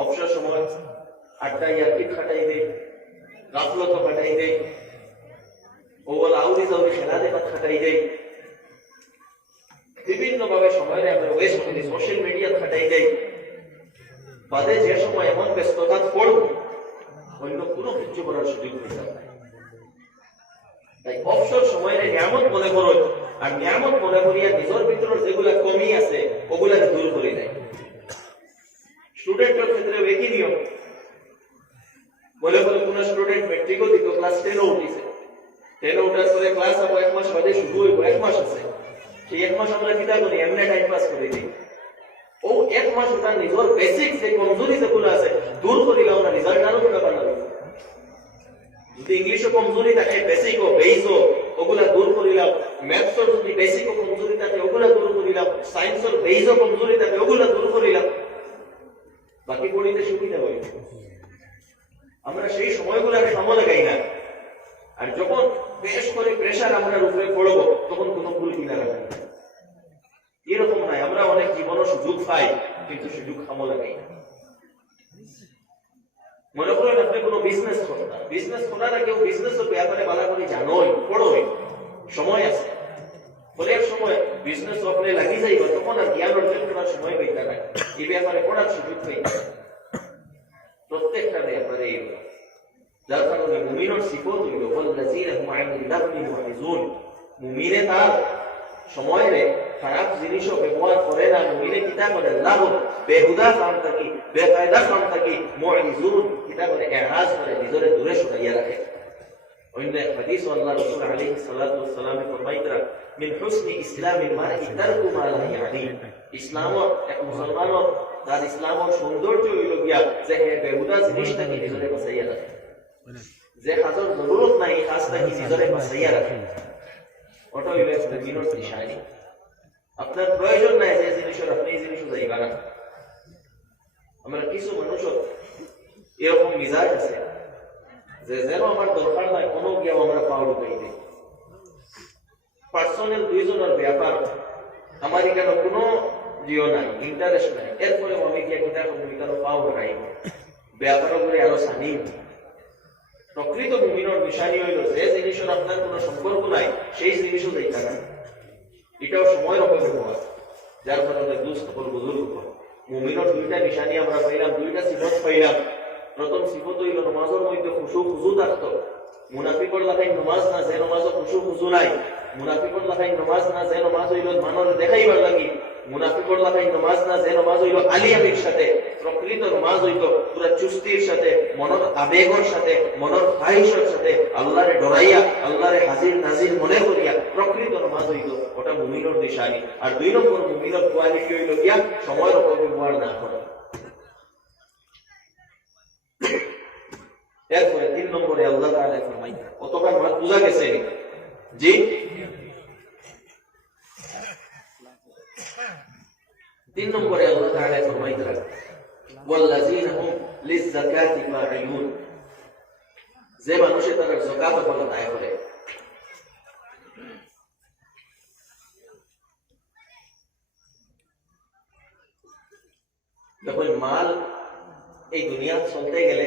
অবসর সময় আড্ডা ইয়ার্কি খাটাই দেয় গাফলত খাটাই দেয় ও বল আউরি জাউরি খেলা দেখা খাটাই দেয়। বিভিন্ন ভাবে সময় আমরা ওয়েস্ট করি সোশ্যাল মিডিয়া খাটাই দেয়। বাদে যে সময় এমন ব্যস্ততা পড়ব অন্য কোনো কিছু করার সুযোগ পেতাম না তাই অবসর সময়ের নিয়ামত মনে করো আর নিয়ামত মনে করিয়া নিজের ভিতর যেগুলা কমি আছে ওগুলাকে দূর করে দেয়। স্টুডেন্টের নিয়ম বলে বলে কোন স্টুডেন্ট মেট্রিকও দিত ক্লাস টেনও উঠিছে। টেনে উঠার পরে ক্লাস আবার এক মাস বাদে শুরু হইব, এক মাস আছে। সেই এক মাস আমরা কিতা করি, এমনি টাইম পাস করে দিই ও এক মাস ওটা নিজের বেসিক যে কমজোরি যেগুলো আছে দূর করিলাম না রিজাল্ট আরও টাকা পারলাম যদি ইংলিশও কমজোরি থাকে বেসিক ও বেইজ ও, ওগুলা দূর করিলাম ম্যাথসর যদি বেসিক ও কমজোরি থাকে, ওগুলা দূর করিলাম সায়েন্সর বেইজ ও কমজোরি থাকে ওগুলা দূর করিলাম বাকি পড়িতে সুবিধা হইল আমরা সেই সময়গুলোর সামনে লাগাই না আর যখন বেশ করে প্রেশার আমরা উপরে পড়ব তখন কোনো ভুল কিনা রাখি না এরকম নাই আমরা অনেক জীবনও সুযোগ পাই কিন্তু সুযোগ খামো লাগাই না মনে করেন আপনি কোনো বিজনেস করেন বিজনেস করার আগে বিজনেসের ব্যাপারে ভালো করে জানোই পড়োই সময় আছে অনেক সময় বিজনেস আপনি লাগি যাইব তখন আর জ্ঞান অর্জন করার সময় পাইতে না এই ব্যাপারে পড়ার সুযোগ পাইতে প্রত্যেকটা ব্যাপারে এরকম যার কারণে মুমিনের সিফত হইল ওয়াল্লাযীনা হুম আনিল লাগবি মুহরিজুন মুমিনে তার সময়ে খারাপ জিনিসও ব্যবহার করে না কিতা করে লাভ বেহুদা থাকি, বেকায়দা থাকি মুহরিজুন কিতা করে এরাজ করে নিজরে দূরে সরাইয়া রাখে। অন্য এক হাদিস আল্লাহ রাসূল আলাইহি সাল্লাতু ওয়াসসালাম ফরমাইতরা মিন হুসনি ইসলামিল মারই তারকু মা লা ইয়ানি ইসলাম এক মুসলমানর তার ইসলামর সৌন্দর্য হইল গিয়া যে হে বেহুদা জিনিসটাকে নিজরে বাঁচাইয়া রাখে। যে কাজর জরুরত নাই কাজটা নিজরে বাঁচাইয়া রাখে। ওটা হইল মুমিনের নিশানি আপনার প্রয়োজন নাই যে জিনিসের আপনি এই জিনিস যাইবা না আমরা কিছু মানুষ এরকম মিজাজ আছে যে যেন আমার দরকার নাই, কোনো গিয়াও আমরা পাওয়ার উপাই নেই। পার্সোনাল দুইজনের ব্যাপার আমার এখানে কোনো জিও নাই ইন্টারেস্ট নাই। এরপরে আমি গিয়ে কিতা করব এখানে পাও নাই। ব্যাপার করে আরও সানি প্রকৃত মুমিনের নিশানি হইল যে জিনিসের আপনার কোনো সম্পর্ক নাই, সেই জিনিসও দেখা নাই এটাও সময়ের অপেক্ষা করা যার কারণে দুস্থ বুজুর্গ মুমিনের দুইটা নিশানি আমরা পাইলাম, দুইটা সিফত পাইলাম। প্রথম সিফত হইল নমাজের মধ্যে খুশু, খুজু থাকত। মুনাফিকর লাগাই নমাজ না, যে নমাজ খুশু, খুজু নাই। মুনাফিকর লাগাই নমাজ না, যে নমাজ হইল মানুষ দেখাইবার লাগি। মুনাফিকর লাগাই নমাজ না, যে নমাজ হইল আলিয়ামির সাথে, প্রকৃত নমাজ পুরা চুস্তির সাথে আবেগর সাথে সাথে, আল্লাহরে ডরাইয়া, আল্লাহরে হাজির নাজির মনে করিয়া প্রকৃত নমাজ ওটা আর দুই নম্বর হইল গিয়া, সময়ের না করা এরপরে তিন নম্বরে আল্লাহ তাআলা ফরমাই অতবার মাত বুঝা গেছে? জি? তিন নম্বরে আল্লাহ তাআলা যে মানুষে তার যাকাত বলা আদায় করে। দেখুন মাল এই দুনিয়া চলতে গেলে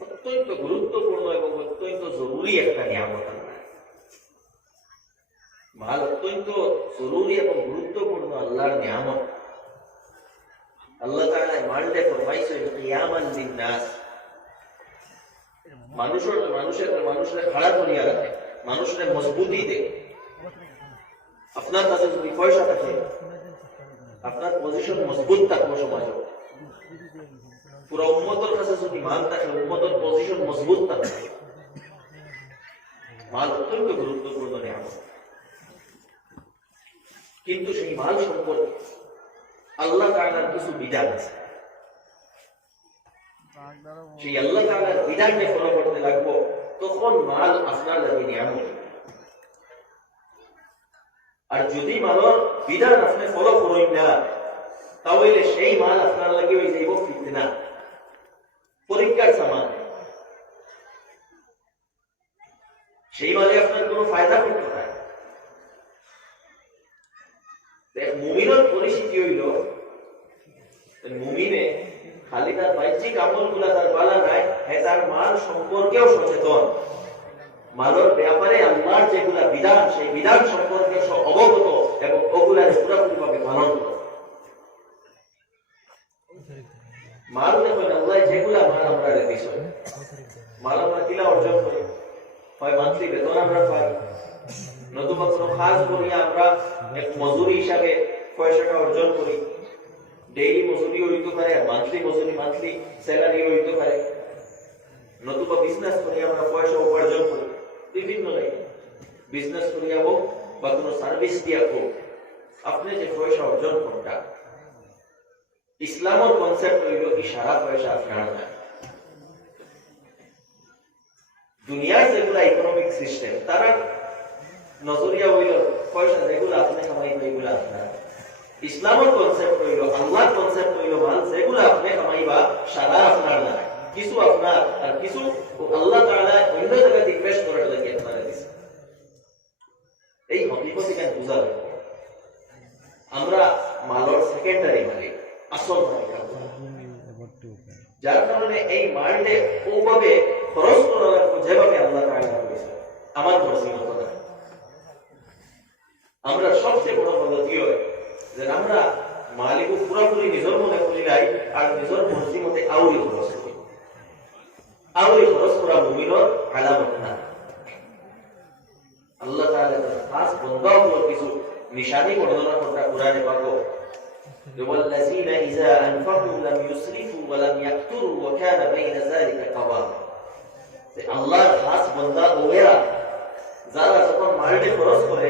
অত্যন্ত গুরুত্বপূর্ণ এবং অত্যন্ত জরুরি একটা নিয়ামত মাল অত্যন্ত জরুরি এবং গুরুত্বপূর্ণ আল্লাহর নিয়ামত। আল্লাহ তাআলা মালটা ফরমাইছে কিয়ামান লিন-নাস। মানুষের মানুষের মানুষের খাড়া করিয়া রাখে মানুষের মজবুতি দেয়। আপনার কাছে যদি পয়সা থাকে আপনার পজিশন মজবুত থাকব সমাজ পুরো উম্মতের কাছে যদি মাল থাকে উম্মতের পজিশন মজবুত থাকে। মাল অত্যন্ত গুরুত্বপূর্ণ নিয়ামত। কিন্তু সেই মাল সম্পর্কে আল্লাহ তাআলার কিছু বিধান আছে। সেই আল্লাহ তাআলার বিধানকে ফলো করতে লাগবো, তখন মাল আপনার লাগে নিয়ামত। আর যদি মালর বিধান আপনি ফলো করেন না, তাহলে সেই মাল আপনার লাগে হয়ে যাইব ফিতনা। পরীক্ষার সামান সেই মালে আপনার কোনো ফায়দা করতে পারে মুমিনের পরিস্থিতি হইল। মুমিনে খালি তার বাহ্যিক আমলগুলা তার বালা নাই হ্যাঁ তার সম্পর্কেও সচেতন। মালের ব্যাপারে আল্লাহর যেগুলা বিধান, সেই বিধান সম্পর্কে অবগত এবং ওগুলা পুরোপুরি ভাবে পালন মাল দেখবেন আল্লাহ যেগুলা মাল আমরা দিছে। মাল আমরা কিলা অর্জন করি? হয় মান্থলি বেতন আমরা পাই। নতুবা কোনো কাজ করিয়া আমরা এক মজুরি হিসাবে পয়সাটা অর্জন করি। ডেইলি মজুরি হইতে পারে মান্থলি মজুরি মান্থলি স্যালারি হইতে পারে। নতুবা বিজনেস করি, আমরা পয়সা উপার্জন করি। বিভিন্ন লাইনে। বিজনেস করিয়া হোক বা কোনো সার্ভিস দিয়া হোক, আপনি যে পয়সা অর্জন করটা, ইসলামের কনসেপ্ট হইল কি সারা পয়সা আপনার না দুনিয়ার যেগুলা ইকোনমিক সিস্টেম তারা নজরিয়া হইল যেগুলো এগুলো আপনার ইসলামের কনসেপ্ট হইল আল্লাহর কনসেপ্ট হইল আপনি সারা আপনার না কিছু আপনার আর কিছু আল্লাহ অন্য জায়গায় করার লাগি এই হকিকত কেন বুঝা আমরা মালর সেকেন্ডারি মালিক আসল মালিক যার কারণে এই মালটে ওভাবে খরচ যেভাবে আল্লাহ তাআলা আমার সীমান্ত নাই আমরা সবচেয়ে বড় পদ্ধতি হয় যে আমরা মালিক পুরোপুরি নিজের মনে করি নাই আর নিজের মর্জি মতে আউরি খরচ করি আউরি খরচ করা মুমিনর আলামত না আল্লাহ তাআলা তার খাস বন্দাগুলোর কিছু নিশানি বর্ণনা করতে কোরআনে পাবো والذين إذا أنفقوا لم يسرفوا ولم يقتروا وكان بين ذلك قواما আল্লাহর খাস বন্দা ওয়েরা যারা যখন মালটি খরচ করে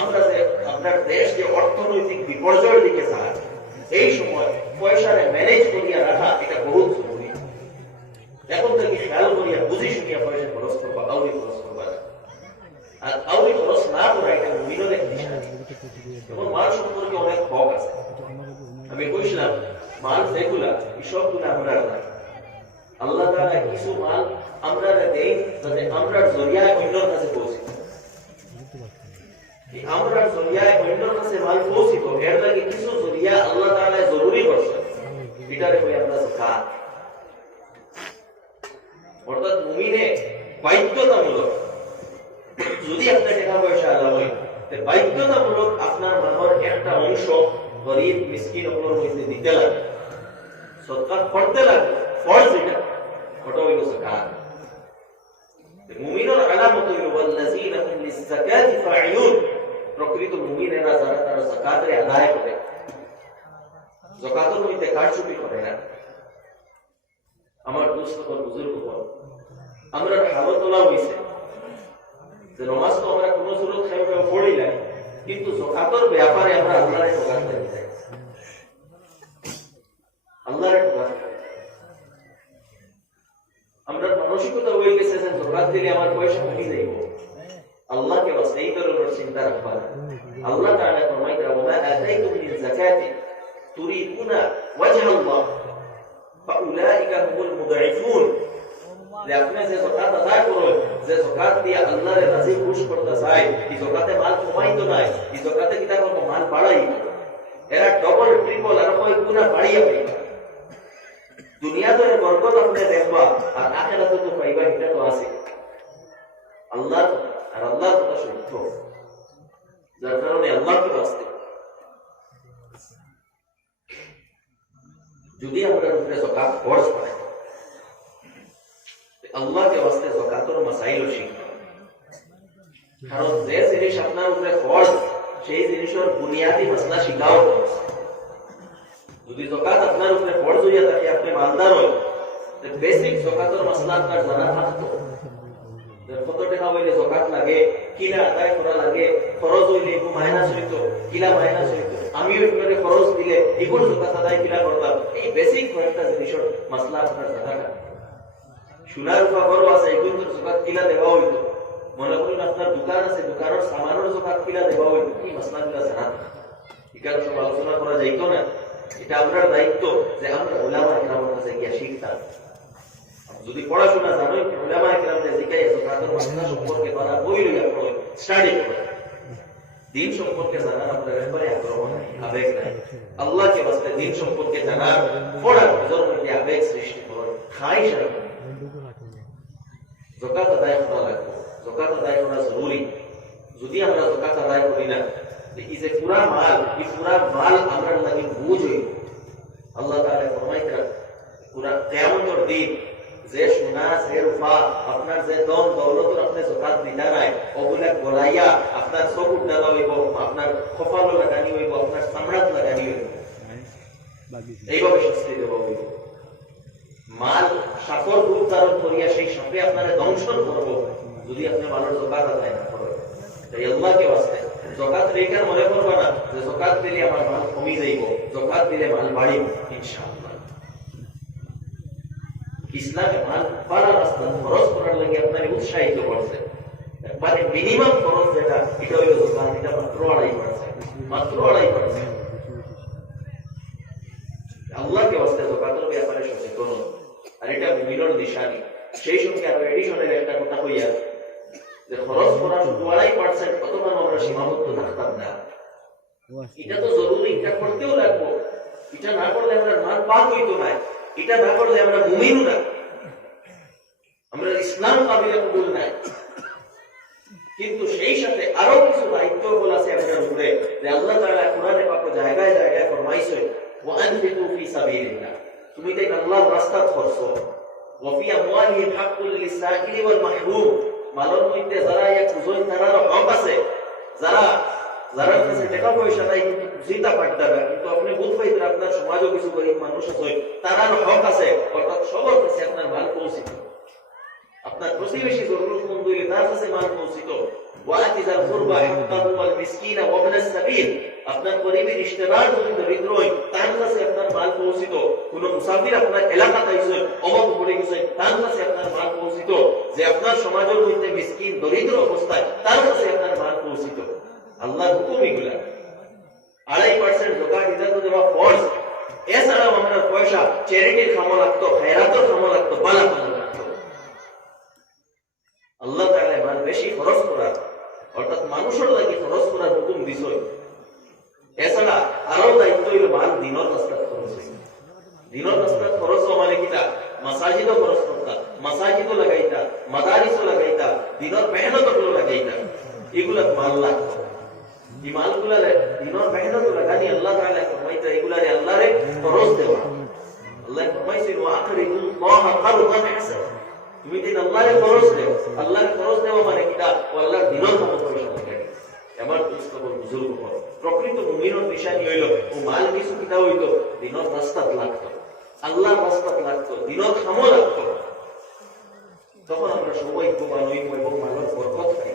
আমরা যে আপনার দেশ যে অর্থনৈতিক বিপর্যয়ের দিকে যায় এই সময় পয়সারে ম্যানেজ করিয়া রাখা এটা বহুত জরুরি। এখন থেকে খেয়াল করিয়া বুঝি শুনিয়া পয়সা খরচ করবা আউরি খরচ করবা আর আউরি খরচ না করা এটা মিননের নিশানি এবং মাল সম্পর্কে অনেক হক আছে। আমি কইছিলাম মাল যেগুলা সবগুলা আমরা না। আল্লাহ তাআলা কিছু মাল আমরা দেই যাতে আমরা জরিয়ায় অন্যর কাছে পৌঁছি। আমরা জরিয়ায় অন্যর কাছে মাল পৌঁছিত এর লাগে কিছু জরিয়া আল্লাহ তাআলা জরুরি করছে এটারে কই আমরা যাকাত অর্থাৎ মুমিনে বাধ্যতামূলক যদি আপনার টাকা পয়সা আল্লাহ হয় বাধ্যতামূলক আপনার মানবর একটা অংশ গরিব মিসকিন ওগুলোর মধ্যে দিতে লাগে সৎকার করতে লাগে ফরজ এটা ওটা হইল যাকাত মুমিনের আলামত হইল ওয়াল্লাযীনা হুম ফাঈলুন প্রকৃত মুমিনেরা যারা তারা যাকাতের আদায় করে। যাকাতের মধ্যে কারচুপি করে না। আমার দোস্ত বুজুর্গ বল, আমরা হালত তোলা হইছে। যে নমাজ তো আমরা কোনো সুরত খাইবে পড়ি নাই, কিন্তু যাকাতের ব্যাপারে আমরা আল্লাহরে ঠকাতে দিতে আল্লাহরে ঠকাতে আমরা মানসিকতা হয়ে গেছে যে জকাত দিলে আমার পয়সা বাস এই ধরনের চিন্তা রাখবা না। আল্লাহ তাআলা ফরমাইতা ওয়া মা আতাইতুম মিন যাকাতি তুরিদুনা ওয়াজহা আল্লাহ ফাউলাইকা হুমুল মুদাইফুন এরা ডবল ট্রিপল আর কয় গুণা বাড়িয়ে পাইবা দুনিয়াতে বরকত আপনি দেখবা, আর আখেরাতে তো তো আছে। আল্লাহ যার কারণে আল্লাহকে বাঁচতে যদি আমরা উপরে জকাত ফরজ পাই আল্লাহকে বাঁচতে জকাতর মাসাইল শিখতে হবে। কারণ যে জিনিস আপনার উপরে ফরজ সেই জিনিসের বুনিয়াদি মশলা শিখাও যদি জকাত আপনার উপরে ফরজ হইয়া থাকে আপনি মালদার হন বেসিক জকাতের মশলা আপনার জানা থাকতো কত টাকা হইলে জকাত লাগে কিলা আদায় করা লাগে খরচ হইলে একটু মাইনাস হইতো কিলা মাইনাস হইতো আমি ওইখানে খরচ দিলে এগুলো জোকাত আদায় কিনা করতাম এই বেসিক কয়েকটা জিনিসের মাসলা আপনার না সোনার রূপা আছে এগুলো জোকাত কিনা দেওয়া হইতো মনে করুন আপনার দোকান আছে দোকানের সামানের জোকাত কিনা দেওয়া হইতো এই মাসলাগুলো জানা। এখানে সব আলোচনা করা যাইতো না। এটা আপনার দায়িত্ব যে আমরা ওলামা কেরামের কাছে গিয়া শিখতাম যদি পড়াশোনা জানো সম্পর্কে তারা বই স্টাডি করো। দিন সম্পর্কে জানার আপনার আগ্রহ আবেগ নাই। আল্লাহকে দিন সম্পর্কে জানার আবেগ সৃষ্টি খাই করা জরুরি। যদি আমরা করি না পুরা মাল, এই পুরা মাল আমরা বুঝ হইব আল্লাহ ফরমাইতা পুরা কিয়ামতের দিন যে সোনা যে রূপা, আপনার যে দন দৌলতর আপনি জকাত নাই গলাইয়া আপনার হইব আপনার কপালও হইব আপনার হইব। এইভাবে শাস্তি হইব। মাল রূপ ধারণ করিয়া সেই দংশন করব যদি আপনি মালের জকাত আদায় না বাঁচতে জকাত রেখার মনে করবা না যে জকাত দিলে আমার মাল কমি যাইব, জকাত দিলে মাল বাড়িব ইনশাআল্লাহ। ইসলামে বাড়া রাস্তা খরচ করার লাগে আপনার উৎসাহিত করছে। মানে মিনিমাম খরচ যেটা এটা হইল জকাত এটা মাত্র আড়াই পার্সেন্ট। মাত্র আড়াই পার্সেন্ট। আল্লাহকে বাঁচতে জকাতের ব্যাপারে সচেতন। আর এটা মুমিনের নিশানি। সেই সঙ্গে আরও এডিশনের একটা কথা কইয়া যে খরচ করা শুধু আড়াই পার্সেন্ট অথবা আমরা সীমাবদ্ধ থাকতাম না। এটা তো জরুরি এটা করতেও লাগবো। এটা না করলে আমরা মান পাক হইতো না। এটা না করলে আমরা মুমিনও না। আমরা ইসলাম কাবিলে কবুল নাই। কিন্তু সেই সাথে আরও কিছু দায়িত্ব বল আছে আমাদের উপরে যে আল্লাহ তাআলা কোরআনে পাক জায়গায় জায়গায় ফরমাইছে, ওয়ানফিকু ফি সাবিলিল্লাহ। তুমি তাই আল্লাহর রাস্তা খরচ ওয়া ফি আমওয়ালিহিম হাক্কুল লিসাইলি ওয়াল মাহরুম। মালর মধ্যে যারা এক বুঝই তারার হক আছে। যারা যারা কাছে টাকা পয়সা নাই, কিন্তু জিতা পারতে কিন্তু আপনি পাইতেন আপনার সমাজও কিছু গরিব মানুষ আছে তারার হক আছে, অর্থাৎ সবার কাছে আপনার মাল পৌঁছিত। আপনার প্রতিবেশী জরুরতমন্দ তার কাছে মাল পৌঁছিত। আপনার যদি দরিদ্র হয়, তার কাছে আপনার মাল পৌঁছিত। কোন মুসাফির আপনার গেছে, তার কাছে আপনার মাল পৌঁছিত। যে আপনার সমাজের মধ্যে মিসকিন, দরিদ্র অবস্থায়, তার কাছে আপনার মাল পৌঁছিত। আল্লাহর হুকুম এগুলা। আড়াই পার্সেন্ট জোকা দিতে তো দেওয়া ফর্স এছাড়াও আমরা পয়সা চ্যারিটির খামো লাগতো খেরাতের খামো লাগতো, বালা খামো লাগতো। আল্লাহ তাআলা মাল বেশি খরচ করা অর্থাৎ মানুষের লাগি খরচ করার হুকুম দিছই এছাড়া আরও দায়িত্ব হইল মাল দিনের রাস্তাত খরচ হইছে। দিনের রাস্তাত খরচ মানে কিটা মাসাজিদও খরচ করতা, মাসাজিদও লাগাইতা, মাদারিসও লাগাইতা দিনের মেহনত লাগাইতা। এগুলা মাল লাগতো। এই মালগুলা দিনের মেহনত লাগানি আল্লাহ তাআলা ফরমাইতা এগুলারে আল্লাহরে খরচ দেওয়া। আল্লাহ ফরমাইছে, ওয়া আকরিদুল্লাহ কারদান হাসানা। তুমি দিন আল্লাহরে খরচ দেও। আল্লাহরে খরচ দেওয়া মানে কিটা? ও আল্লাহর দিনের পয়সা লাগাই আমার বুজুর্গ হল প্রকৃত মুমিনের নিশানি হইল। ও মাল কিছু কিটা হইল দিনের রাস্তাত লাগতো আল্লাহর রাস্তাত লাগতো দিনের খামো লাগতো তখন আমরা সবাই প্রমাণ হইব এবং মালের বরকত খাই।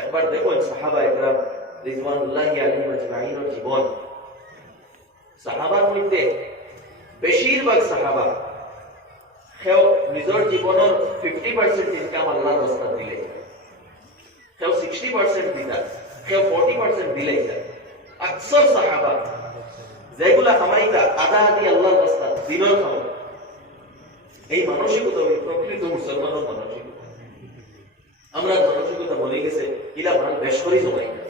একবার দেখুন সাহাবা একরাম রিজওয়ানুল্লাহি আলাইহিম আজমাইনের জীবন। সাহাবার মধ্যে বেশিরভাগ সাহাবা সেও নিজৰ জীৱনৰ ফিফটি পাৰ্চেণ্ট ইনকাম আল্লাহৰ ৰাস্তাত দিলে। সেও ছিক্সটি পাৰ্চেণ্ট দিতা সেও ফৰ্টি পাৰ্চেণ্ট দিলে আকচৰ সাহাবা যেগুলা কামাইতা আধা আধি আল্লাহর রাস্তা দিনের খাও এই মানসিকতা প্রকৃত মুসলমানের মানসিকতা। আমরা মানসিকতা বলে গেছে, ইলা মাল বেশ করে। জমাইতা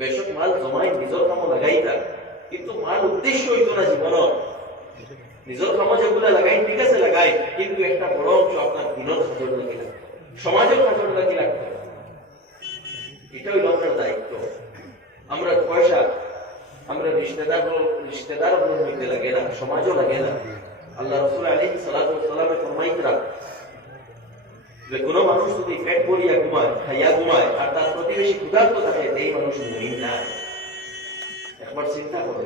বেশক মাল জমাই নিজের কামো লাগাইতা কিন্তু মাল উদ্দেশ্য হইতো না জীবনের নিজের কামো যেগুলা লাগাই, ঠিক আছে, লাগাই, কিন্তু একটা বড় অংশ আপনার দিনের খাজর লাগি সমাজের খাজর লাগি লাগবে। এটা হইল আপনার দায়িত্ব। আমরা পয়সা, আমরা রিশতেদার রিশতেদার হইতে লাগে না, সমাজও লাগে না। আল্লাহ রসুল আলী সালামে ফরমাইতরা যে কোনো মানুষ যদি পেট ভরিয়া ঘুমায়, খাইয়া ঘুমায়, আর তার প্রতিবেশী ক্ষুধার্ত থাকে এই মানুষ মুমিন না। একবার চিন্তা করে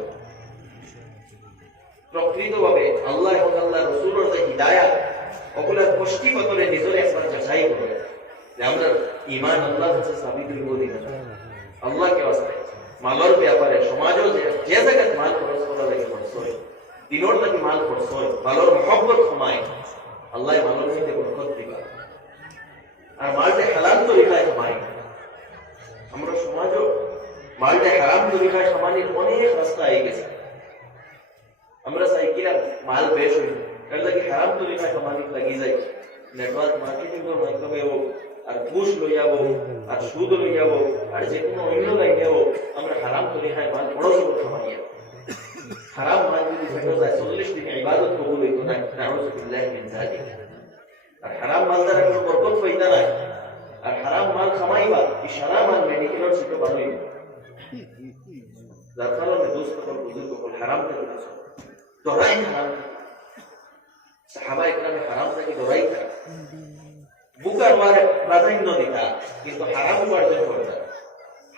প্রকৃতভাবে আল্লাহ এবং আল্লাহ রসুলের যে হিদায়াত ওগুলার পুষ্টিগতরে নিজের একবার যাচাই করে যে আমরা ইমান আল্লাহ কাছে সাবিত হইব দিন আল্লাহকে বাস্তে মালর ব্যাপারে, সমাজও যে যে জায়গায় মাল খরচ করা লাগে খরচ হয় দিনর লাগি মাল খরচ হয় মালর মহব্বত কমায়। আল্লাহ মালর মধ্যে বরকত আর মালটা হালাল তরিকায় কমায় আমরা সমাজও মালটা হারাম তরিকায় সমানের অনেক রাস্তা আই গেছে। আমরা চাই কিনা মাল বেশ হইল। এর লাগি হারাম তরিকায় কমানি লাগি যাই। নেটওয়ার্ক মার্কেটিং এর মাধ্যমে হোক, আর ঘুষ লইয়া হোক আর সুদ লইয়া হোক আর যে কোনো অন্য লাইনে হোক, আমরা হারাম তরিকায় মাল বড় সড়ো খামাইয়া হারাম মাল যদি ফেটো যায় চল্লিশ দিন, ইবাদত কবুল হইতো না, নাউজুবিল্লাহি মিন যালিক। আর হারাম মাল দ্বারা কোনো বরকত হইতা নাই। আর হারাম মাল খামাইবা কি সারা মাল মেডিকেলের সিটে বানাইবা যার কারণে দোস্ত সকল বুজুর্গ সকল হারাম থেকে বাঁচো দরাই হারাম। সাহাবা ইকরামে হারাম থেকে দরাই থাকে বুকার মারে প্রাধান্য দিতা, কিন্তু হারাম উপার্জন করতা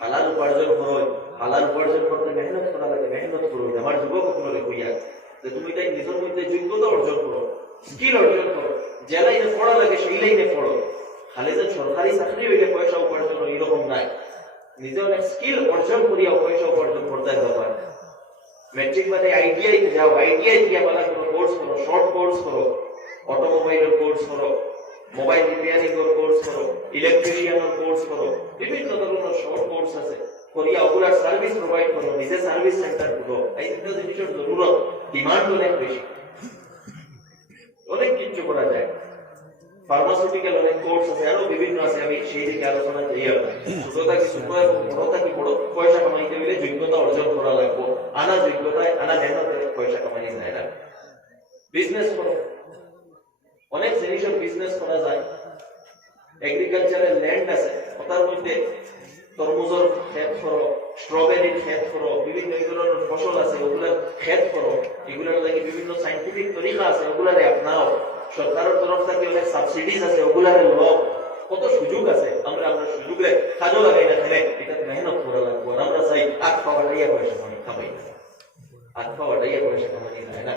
হালাল উপার্জন করো হালাল উপার্জন করতে মেহনত করা লাগে, মেহনত করো। আমার যুবক সকলে হইয়া। যে তুমি তাই নিজের মধ্যে যোগ্যতা অর্জন করো। অর্জন করো? যে পড়া লাগে সেই লাইনে পড়ো। খালি যে সরকারি চাকরি হইলে পয়সা উপার্জন এরকম নাই। নিজে অনেক স্কিল অর্জন করিয়া পয়সা উপার্জন করতে দরকার মেট্রিক বাদে আইটিআই যাও। আইটিআই গিয়া বলা কোনো কোর্স করো। শর্ট কোর্স করো। অটোমোবাইলের কোর্স করো। মোবাইল রিপেয়ারিং এর কোর্স করো। ইলেকট্রিশিয়ানের কোর্স করো। বিভিন্ন ধরনের শর্ট কোর্স আছে। করিয়া ওগুলার সার্ভিস প্রোভাইড করো। নিজে সার্ভিস সেন্টার খুলো। এই তিনটা জিনিসের জরুরত। ডিমান্ড অনেক বেশি। অনেক কিছু করা যায়। ফার্মাসিউটিক্যাল অনেক কোর্স আছে, আরও বিভিন্ন আছে, আমি সেই দিকে আলোচনা যাই ছোট থাকি ছোট এবং বড় থাকি বড়, পয়সা কামাইতে গেলে যোগ্যতা অর্জন করা লাগবে। আনা যোগ্যতায় আনা মেহনতে পয়সা কামাই যায় না। বিজনেস করো। অনেক জিনিসের বিজনেস করা যায়। এগ্রিকালচারের ল্যান্ড আছে ওটার মধ্যে তরমুজের ক্ষেত করো স্ট্রবেরির ক্ষেত করো বিভিন্ন এই ধরনের ফসল আছে ওগুলার ক্ষেত করো এগুলার লাগে বিভিন্ন সাইন্টিফিক তরিকা আছে ওগুলারে আপনাও সরকারের তরফ থেকে অনেক সাবসিডিজ আছে ওগুলারে লোক কত সুযোগ আছে? আমরা আমরা সুযোগে কাজও লাগাই না খেলে? এটা মেহনত লাগবো আমরা চাই আট পাওয়াটাইয়া পয়সা খাবাই আট পাওয়াটাইয়া পয়সা যায় না।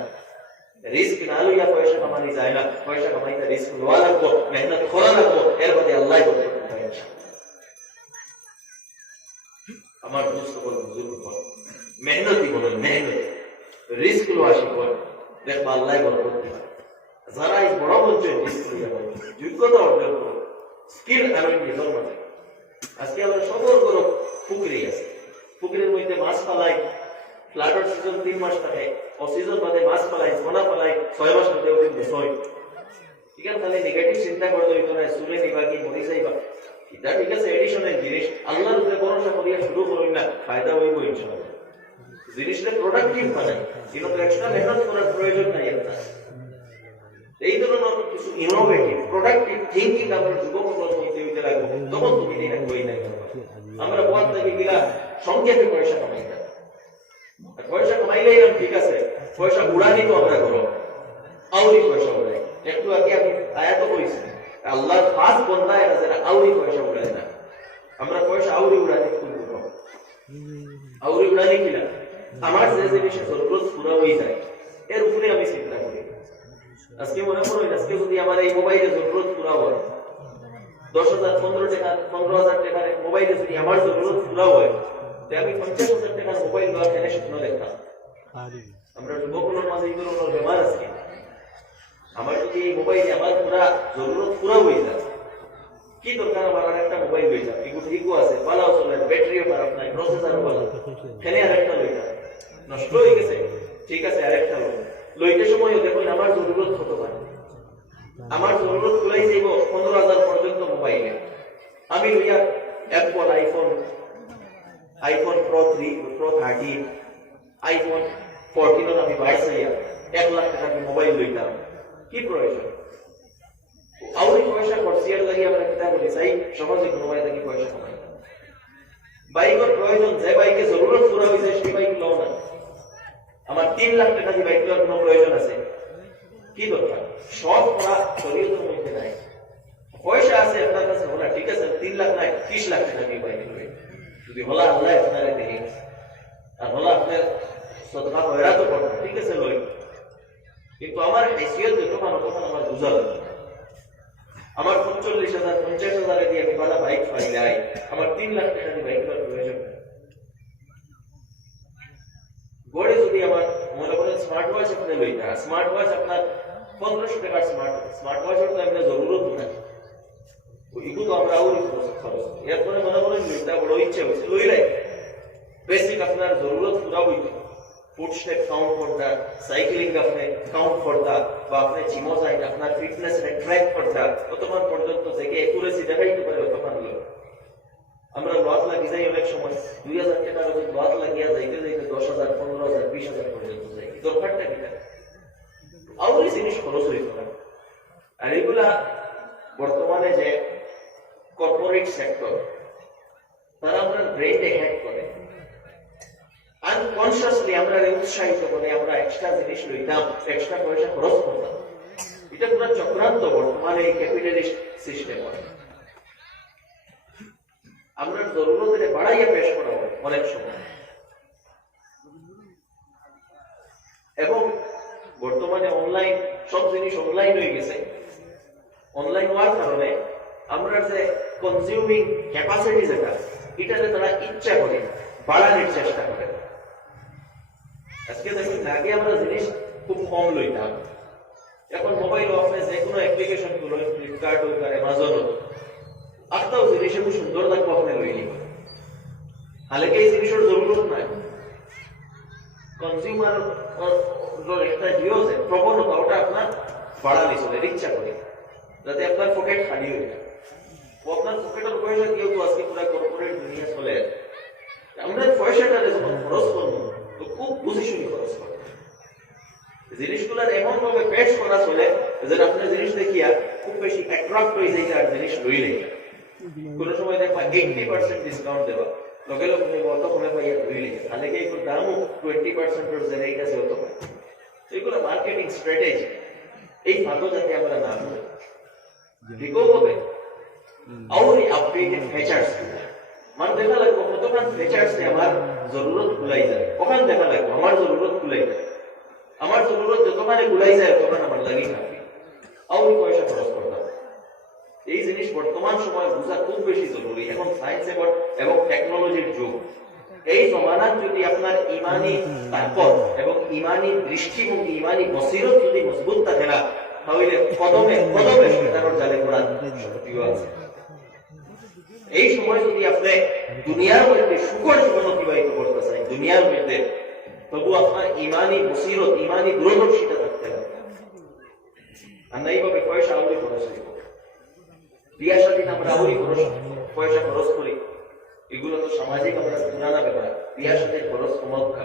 রিস্ক না লইয়া পয়সা কামানি যায় না। পয়সা কামাইতে রিস্ক লওয়া লাগবো, মেহনত করা লাগবো এর আল্লাহ আমার দোস্ত বল বুজুর্গ বল মেহনতি বল মেহনত। রিস্ক লওয়া শিখব দেখবা আল্লাহ বল করতে যারা এই বড় মঞ্চে রিস্ক লইয়া বল যোগ্যতা অর্জন করো স্কিল আমি নিজের মাঝে আজকে আমরা সকল করো পুকুরি আছে। পুকুরের মধ্যে মাছ পালাই ফ্লাডর সিজন তিন মাস থাকে। অসিজন বাদে মাছ পালাই সোনা পালাই, ছয় মাস মধ্যে ওদিন ছয় ঠিক আছে, তাহলে নেগেটিভ চিন্তা করলে হইতো না সুরে নিবা কি, মরি যাইবা। এটা ঠিক আছে এডিশনের জিনিস আল্লাহর উপরে ভরসা করিয়া শুরু করুন না, ফায়দা হইব ইনশাআল্লাহ। জিনিসটা প্রোডাক্টিভ বানাই কিন্তু এক্সট্রা মেহনত করার প্রয়োজন নাই আপনার এই ধরনের কিছু ইনোভেটিভ প্রোডাক্টিভ থিঙ্কিং আমরা যুবক হইতে হইতে তখন তুমি দিন বই নাই। আমরা পথ থেকে গিলা সংক্ষেপে পয়সা কামাইতাম পয়সা কামাইলেই ঠিক আছে, পয়সা উড়ানি তো আমরা করো আউরি পয়সা উড়াই। একটু আগে আমি আয়াত কইছি আল্লাহর খাস বন্ধা এরা যারা আউরি পয়সা উড়ায় না। আমরা পয়সা আউরি উড়ানি করো আউরি উড়ানি কিনা আমার যে জিনিসের জরুরত পুরো হয়ে যায়। এর উপরে আমি চিন্তা করি। আজকে মনে করো আজকে যদি আমার এই মোবাইলের জরুরত পুরো হয় দশ হাজার পনেরো টাকা পনেরো হাজার টাকার মোবাইলে যদি আমার জরুরত পুরো হয় আমি পঞ্চাশ হাজার টাকার মোবাইল দেওয়া কেন শুনে দেখতাম? আমরা যুবকগুলোর মাঝে এই ধরনের বেমার আছে। আমার যদি এই মোবাইলে আমার পুরা জরুরত পুরা হয়ে যায়, কি দরকার আমার আর একটা মোবাইল হয়ে যায়? এগুলো ঠিকও আছে ভালো চলে ব্যাটারিও খারাপ নাই প্রসেসরও ভালো খেলে আরেকটা লই যায় নষ্ট হয়ে গেছে। ঠিক আছে আরেকটা লই লইতে সময় দেখুন, আমার জরুরত কত পারে আমার জরুরত খুলাই যাইব পনেরো হাজার পর্যন্ত মোবাইলে আমি লইয়া Apple iPhone iPhone pro three pro thirteen iPhone fourteen আমি বাইশ হাজার এক লাখ টাকা আমি মোবাইল লইতাম। কি প্রয়োজন? আউরি পয়সা খরচিয়ার লাগি আমরা চাই, সমাজে থাকি পয়সা কামাই। বাইকের প্রয়োজন যে বাইকে জরুরত পুরা হয়েছে সেই বাইক লও না। আমার তিন লাখ টাকা বাইক লওয়ার কোনো প্রয়োজন আছে। কি দরকার সব মধ্যে নাই। পয়সা আছে আপনার কাছে হলা, ঠিক আছে, তিন লাখ নাই ত্রিশ লাখ টাকা দিয়ে বাইক লই যদি হলা, আল্লাহ আপনারে দেখে আর হলা আপনার সদকা হয়রা তো করবেন ঠিক আছে লই কিন্তু আমার হেসিয়ত যতক্ষণ তখন আমার লাগবে আমার পঞ্চল্লিশ হাজার পঞ্চাশ হাজারে দিয়ে আমি বালা বাইক পাই যাই আমার তিন লাখ টাকা দিয়ে বাইক পাওয়ার প্রয়োজন। গড়ে যদি আমার মনে করেন স্মার্ট ওয়াচ আপনি লইতা স্মার্ট ওয়াচ আপনার পনেরোশো টাকার স্মার্ট স্মার্ট ওয়াচের তো আপনার জরুরত নাই এগুলো আমরা আরও খরচ। এরপরে মনে করেন লইতা বড় ইচ্ছে হয়েছে লইলাই বেসিক আপনার জরুরত পুরা হইতো ফুটস্টেপ কাউন্ট করতা সাইক্লিং আপনি কাউন্ট করতা, বা আপনি জিমো যাই আপনার ফিটনেস ট্র্যাক করতা ততক্ষণ পর্যন্ত থেকে একুরেসি দেখাইতে পারে ততক্ষণ লোক আমরা লস লাগি যাই অনেক সময়, দুই হাজার টাকার ওই লস লাগিয়া যাইতে যাইতে দশ হাজার, পনেরো হাজার, বিশ হাজার পর্যন্ত যাই। দরকারটা কি? আউরি জিনিস খরচ হইতো না আর এগুলা বর্তমানে যে কর্পোরেট সেক্টর তারা আমরা ব্রেনে হ্যাক করে। আনকনসিয়াসলি আমরা উৎসাহিত করে আমরা এক্সট্রা জিনিস লইতাম এক্সট্রা পয়সা খরচ করতাম। এটা পুরো চক্রান্ত বর্তমানে এই ক্যাপিটালিস্ট সিস্টেম আমরা জরুরতের বাড়াইয়া পেশ করা হয় অনেক সময়। এবং বর্তমানে অনলাইন সব জিনিস অনলাইন হয়ে গেছে। অনলাইন হওয়ার কারণে আমরা যে কনজিউমিং ক্যাপাসিটি যেটা, এটাতে তারা ইচ্ছা করে বাড়ানোর চেষ্টা করে। আজকে দেখুন, আগে আমরা জিনিস খুব কম লইতাম। এখন মোবাইল অফে যে কোনো অ্যাপ্লিকেশনগুলো ফ্লিপকার্ট হোক আর অ্যামাজন হোক, আত্মাও জিনিস খুব সুন্দর লাগবো আপনি লইলি হালেকে এই জিনিসের জরুরত নাই? কনজিউমার একটা জিও যে প্রবণতা, ওটা আপনার বাড়ালি চলে ইচ্ছা করে। যাতে আপনার পকেট খালি হয়ে যায়। আপনার পকেটের পয়সা কেউ তো আজকে পুরো কর্পোরেট দুনিয়া চলে আমরা পয়সাটা যখন খরচ করব। তো খুব বুঝি শুনি খরচ করব জিনিসগুলার এমন ভাবে পেশ করা চলে যে আপনার জিনিস দেখিয়া খুব বেশি অ্যাট্রাক্ট হয়ে যায় আর জিনিস লইলে কোন সময় দেখবা এইটটি পার্সেন্ট ডিসকাউন্ট দেওয়া লগে লগে নেব অত কমে পাইয়া লইলে তাহলে কি এগুলোর দামও টোয়েন্টি পার্সেন্টের যে রেট আছে অত পাই এগুলো মার্কেটিং স্ট্র্যাটেজি এই ফাঁদও যাতে আমরা না করি ঠিকও হবে और আপডেটেড ফিচার্স মানে দেখা লাগবে কতক্ষণ ফিচার্স আমার জরুরত গুলাই যায়। ওখানে দেখা লাগবে? আমার জরুরত গুলাই যায়। আমার জরুরত যতখানে গুলাই যায় তখন আমার লাগি থাকবে আর পয়সা খরচ করতাম এই জিনিস বর্তমান সময় বোঝা খুব বেশি জরুরি। এখন সায়েন্স এবং টেকনোলজির যুগ। এই জমানার যদি আপনার ইমানি তাকত এবং ইমানি দৃষ্টিভঙ্গি ইমানি বসিরত যদি মজবুত থাকে না, তাহলে কদমে কদমে শয়তানের জালে শক্তিও আছে। এই সময় যদি আপনি দুনিয়ার মধ্যে সুখর জীবন অতিবাহিত করতে চাই দুনিয়ার মধ্যে, তবু আপনার ইমানি বসিরত ইমানি দূরদর্শিতা থাকতে হবে। না, এইভাবে পয়সা আউরি খরচ হইব বিয়া স্বাধীন আমরা আউরি খরচ, পয়সা খরচ করি। এগুলো তো সামাজিক আমরা পুরানা ব্যাপার। বিয়া সাথে খরচ কমকা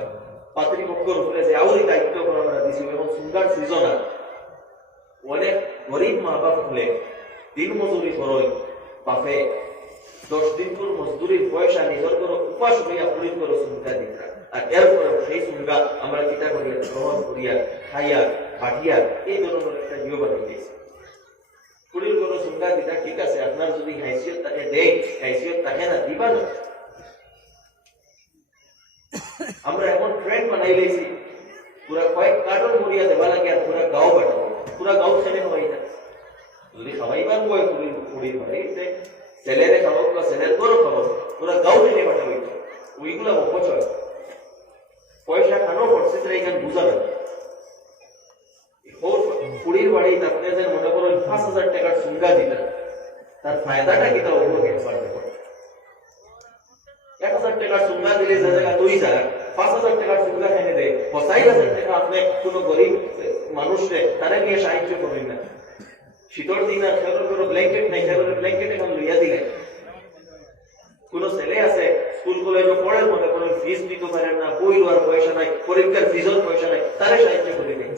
পাতৃপক্ষের উপরে যে আউরি দায়িত্ব করে আমরা দিছি, এবং সুন্দর সিজন। অনেক গরিব মা বাপ হলে দিন মজুরি করই বাপে দশ দিন পর মজদুরির পয়সা, নিজের কোনো উপাস হইয়া পরিণ করে সুবিধা দিতা আর এরপরে সেই সুবিধা আমরা কিতা করিয়া, গ্রহণ করিয়া, খাইয়া পাঠিয়া এই ধরনের একটা নিয়ম কুড়ির কোনো সুবিধা দিতা ঠিক আছে, আপনার যদি হাইসিয়ত তাকে দেয় হাইসিয়ত তাকে না, দিবা না। আমরা এমন বানাই লেছি। পুরা কয়েক কার্টন করিয়া দেবা লাগে আর পুরা গাঁও পাঠাবো পুরা গাঁও ছেলে হয়ে যায় যদি সবাই বার বয় কুড়ির বাড়িতে ছেলেরে খাব বা ছেলের গরু খাব পুরা গাঁও টেনে পাঠাবো ওইগুলা অপচয় পয়সা খানো পড়ছে তারা এখানে বুঝাবে কুড়ির বাড়ি আপনি যে মনে করো পাঁচ হাজার টাকার সুঙ্গা দিলেন তার ফায়দাটা কি তা ওগুলোকে একবার দেখো এক হাজার টাকার সুঙ্গা দিলে যে জায়গা দুই হাজার পাঁচ হাজার টাকার সুঙ্গা এনে দেয় পঁচাই হাজার টাকা আপনি কোনো গরিব মানুষকে তারা নিয়ে সাহায্য করবেন না শীতর দিন আর খেলোর কোনো ব্ল্যাঙ্কেট নাই খেলোর ব্ল্যাঙ্কেট এখন লইয়া দিলেন কোন ছেলে আছে স্কুল কলেজে পড়ার মনে কোনো ফিস দিতে পারে না বই লওয়ার পয়সা নাই পরীক্ষার ফিজের পয়সা নাই তারা সাহায্য করে দেয়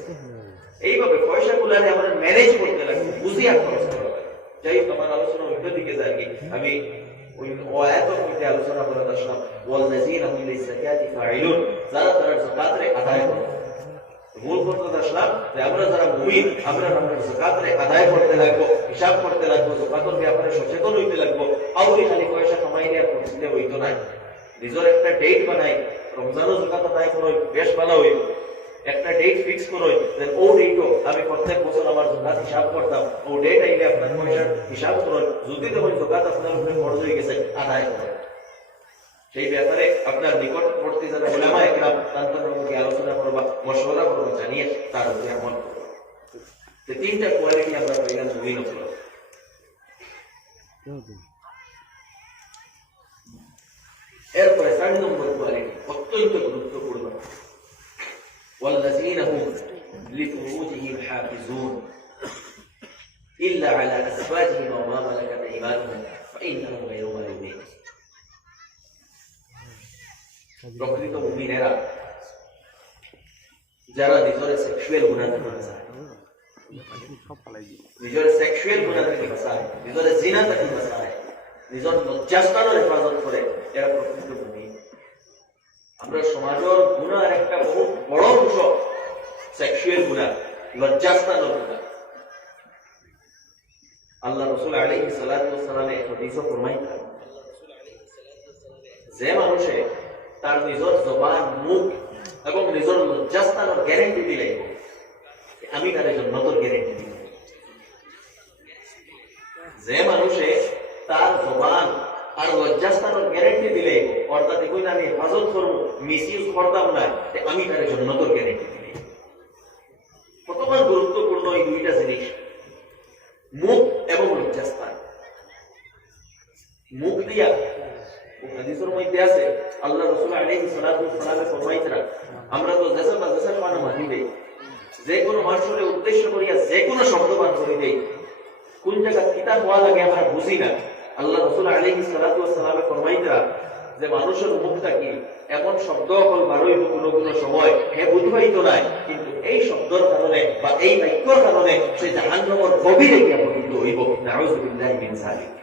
এইভাবে পয়সা গুলারে আমরা ম্যানেজ করতে লাগবে বুঝিয়া খরচ করা যাই হোক আমার আলোচনা উল্টো দিকে যায় কি, আমি আলোচনা করে আসলাম ওয়াল্লাযীনা হুম লিযাকাতি ফাঈলুন যারা তারা যাকাতরে আদায় করে মূল কথা আসলাম যে আমরা যারা মুমিন, আমরা আমাদের আদায় করতে লাগবো, হিসাব করতে লাগবো যাকাতের ব্যাপারে সচেতন হইতে লাগবো, আউরি খালি পয়সা কামাই নিয়ে পরিস্থিতি হইতো না নিজের একটা ডেট বানাই, রমজানও যাকাত আদায় করো বেশ ভালো হইব একটা ডেট ফিক্স করো দেন ও ডেটও আমি প্রত্যেক বছর আমার যাকাত হিসাব করতাম, ও ডেট আইলে আপনার পয়সার হিসাব করো যদি দেখুন যাকাত আপনার উপরে খরচ হয়ে গেছে, আদায় করো সেই ব্যাপারে আপনার নিকটবর্তী যারা ওলামা একরাম তাদের মুখে আলোচনা করবা মশওয়ারা করবা জানিয়ে তার উপরে আমল করবা তো তিনটা কোয়ালিটি আমরা পাইলাম মুমিন উপর এরপরে চার নম্বর কোয়ালিটি অত্যন্ত গুরুত্বপূর্ণ والذين هم لفروجهم حافظون إلا على أزواجهم وما ملكت أيمانهم فإنهم غير ملومين প্রকৃত মুমিনেরা যারা নিজের সেক্সুয়াল গুণা থেকে বাঁচায় নিজের সেক্সুয়াল গুণা থেকে বাঁচায় নিজের জিনা থেকে বাঁচায় নিজের লজ্জাস্থানের হেফাজত করে এরা প্রকৃত মুমিন আমরা সমাজের গুণার একটা বহু বড় অংশ সেক্সুয়াল গুণা, লজ্জাস্থানের গুণা। আল্লাহ রসুল আলাইহি সালাতু ওয়াসালামে হাদিসে ফরমাইতা যে মানুষে তার নিজের জবান, মুখ এবং নিজের লজ্জাস্থান গ্যারেন্টি দিলে আমি তার জন্মতর গ্যারেন্টি দিব যে মানুষে তার জবান আর লজ্জাস্থানের গ্যারেন্টি দিলে অর্থাৎ কই আমি হেফাজত করব মিস ইউজ করতাম না আমি তার জন্মতর গ্যারেন্টি দিলে কতবার গুরুত্বপূর্ণ এই দুইটা জিনিস মুখ এবং লজ্জাস্থান মুখ দিয়া হাদিসের মধ্যে আছে আল্লাহ রাসূল আলাইহিস সালাতু ওয়াসসালামে ফরমাইতরা আমরা তো দেশে বা দেশের মানে মানি দেই যে কোনো মানুষের উদ্দেশ্য করিয়া যে কোনো শব্দ বার করে দেই কোন জায়গা কিতাব হওয়া লাগে আমরা বুঝি না আল্লাহ রাসূল যে মানুষের মুখটা কি এমন শব্দ হল বারোই কোনো কোনো সময়? হে বুঝবাইতো নাই। কিন্তু এই শব্দর কারণে বা এই বাক্যর কারণে সে জাহান্নামের গভীরে গিয়া পতিত হইব। নাউযুবিল্লাহি যালিক